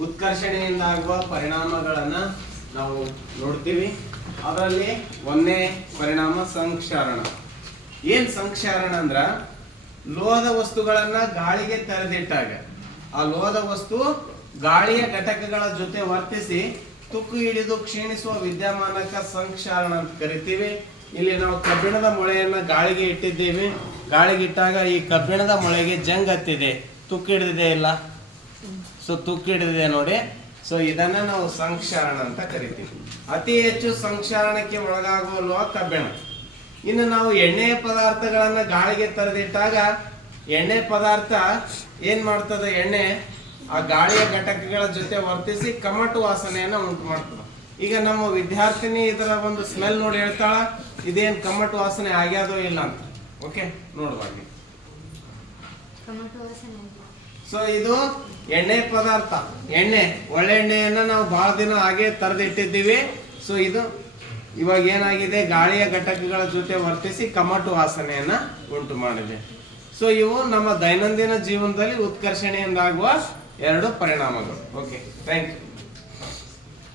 ಉತ್ಕರ್ಷಣೆಯಿಂದ ಆಗುವ ಪರಿಣಾಮಗಳನ್ನ ನಾವು ನೋಡ್ತೀವಿ. ಅದರಲ್ಲಿ ಒಂದೇ ಪರಿಣಾಮ ಸಂಕ್ಷಾರಣ. ಏನ್ ಸಂಕ್ಷಾರಣ ಅಂದ್ರ? ಲೋಹದ ವಸ್ತುಗಳನ್ನ ಗಾಳಿಗೆ ತೆರೆದಿಟ್ಟಾಗ. ಆ ಲೋಹದ ವಸ್ತು ಗಾಳಿಯ ಘಟಕಗಳ ಜೊತೆ ವರ್ತಿಸಿ ತುಕ್ಕು ಹಿಡಿದು ಕ್ಷೀಣಿಸುವ ವಿದ್ಯಮಾನಕ ಸಂಕ್ಷಾರಣ ಅಂತ ಕರಿತೀವಿ. ಇಲ್ಲಿ ನಾವು ಕಬ್ಬಿಣದ ಮೊಳೆಯನ್ನ ಗಾಳಿಗೆ ಇಟ್ಟಿದ್ದೇವೆ. ಗಾಳಿಗೆ ಇಟ್ಟಾಗ ಈ ಕಬ್ಬಿಣದ ಮೊಳೆಗೆ ಜಂಗ್ ಹತ್ತಿದೆ. ತುಕ್ಕು ಹಿಡಿದಿದೆ ಇಲ್ಲ? ಸೊ ತೂಕಿಡಿದೆ ನೋಡಿ. ಸೊ ಇದನ್ನ ನಾವು ಸಂಕ್ಷಾರಣ ಅಂತ ಕರಿತೀವಿ. ಅತಿ ಹೆಚ್ಚು ಸಂಕ್ಷಾರಣಕ್ಕೆ ಒಳಗಾಗುವ ಕಬ್ಬಿಣ ಇನ್ನು ನಾವು ಎಣ್ಣೆ ಪದಾರ್ಥಗಳನ್ನ ಗಾಳಿಗೆ ತರದಿಟ್ಟಾಗ ಎಣ್ಣೆ ಪದಾರ್ಥ ಏನ್ ಮಾಡ್ತದೆ? ಎಣ್ಣೆ ಆ ಗಾಳಿಯ ಘಟಕಗಳ ಜೊತೆ ವರ್ತಿಸಿ ಕಮಟು ವಾಸನೆಯನ್ನ ಉಂಟು ಮಾಡ್ತದೆ. ಈಗ ನಮ್ಮ ವಿದ್ಯಾರ್ಥಿನಿ ಇದರ ಒಂದು ಸ್ಮೆಲ್ ನೋಡಿ ಹೇಳ್ತಾಳ. ಇದೇನ್ ಕಮಟು ವಾಸನೆ ಆಗ್ಯಾದೋ ಇಲ್ಲ ಅಂತ. ಓಕೆ ನೋಡುವಾಗಿ. ಸೊ ಇದು ಎಣ್ಣೆ ಪದಾರ್ಥ. ಎಣ್ಣೆ, ಒಳ್ಳೆ ಎಣ್ಣೆಯನ್ನು ನಾವು ಬಹಳ ದಿನ ಹಾಗೆ ತರದಿಟ್ಟಿದ್ದೀವಿ. ಸೊ ಇದು ಇವಾಗ ಏನಾಗಿದೆ? ಗಾಳಿಯ ಘಟಕಗಳ ಜೊತೆ ವರ್ತಿಸಿ ಕಮಟು ವಾಸನೆಯನ್ನು ಉಂಟು ಮಾಡಿದೆ. ಸೊ ಇವು ನಮ್ಮ ದೈನಂದಿನ ಜೀವನದಲ್ಲಿ ಉತ್ಕರ್ಷಣೆಯಿಂದಾಗುವ ಎರಡು ಪರಿಣಾಮಗಳು. Okay thank you